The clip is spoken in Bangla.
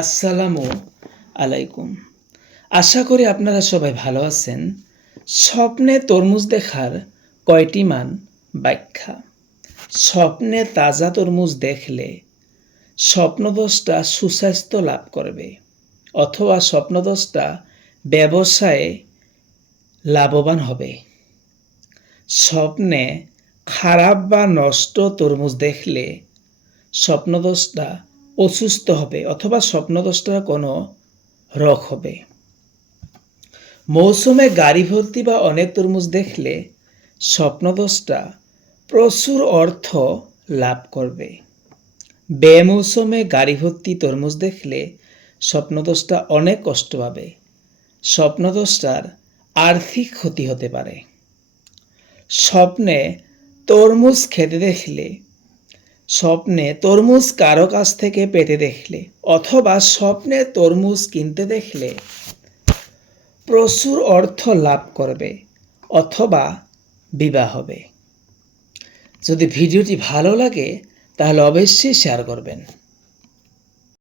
আসসালামু আলাইকুম। আশা করি আপনারা সবাই ভালো আছেন। স্বপ্নে তরমুজ দেখার কয়টি মান ব্যাখ্যা। স্বপ্নে তাজা তরমুজ দেখলে স্বপ্নদ্রষ্টা সুস্বাস্থ্য লাভ করবে, অথবা স্বপ্নদ্রষ্টা ব্যবসায়ে লাভবান হবে। স্বপ্নে খারাপ বা নষ্ট তরমুজ দেখলে স্বপ্নদ্রষ্টা অসুস্থ হবে, অথবা স্বপ্নদ্রষ্টার কোনো রোগ হবে। মৌসুমে গাড়ি ভর্তি বা অনেক তরমুজ দেখলে স্বপ্নদ্রষ্টা প্রচুর অর্থ লাভ করবে। বেমৌসুমে গাড়ি ভর্তি তরমুজ দেখলে স্বপ্নদ্রষ্টা অনেক কষ্ট পাবে। স্বপ্নদ্রষ্টার আর্থিক ক্ষতি হতে পারে। স্বপ্নে তরমুজ খেতে দেখলে, স্বপ্নে তরমুজ কারো কাছ থেকে পেতে দেখলে, অথবা স্বপ্নে তরমুজ কিনতে দেখলে প্রচুর অর্থ লাভ করবে, অথবা বিবাহ হবে। যদি ভিডিওটি ভালো লাগে তাহলে অবশ্যই শেয়ার করবেন।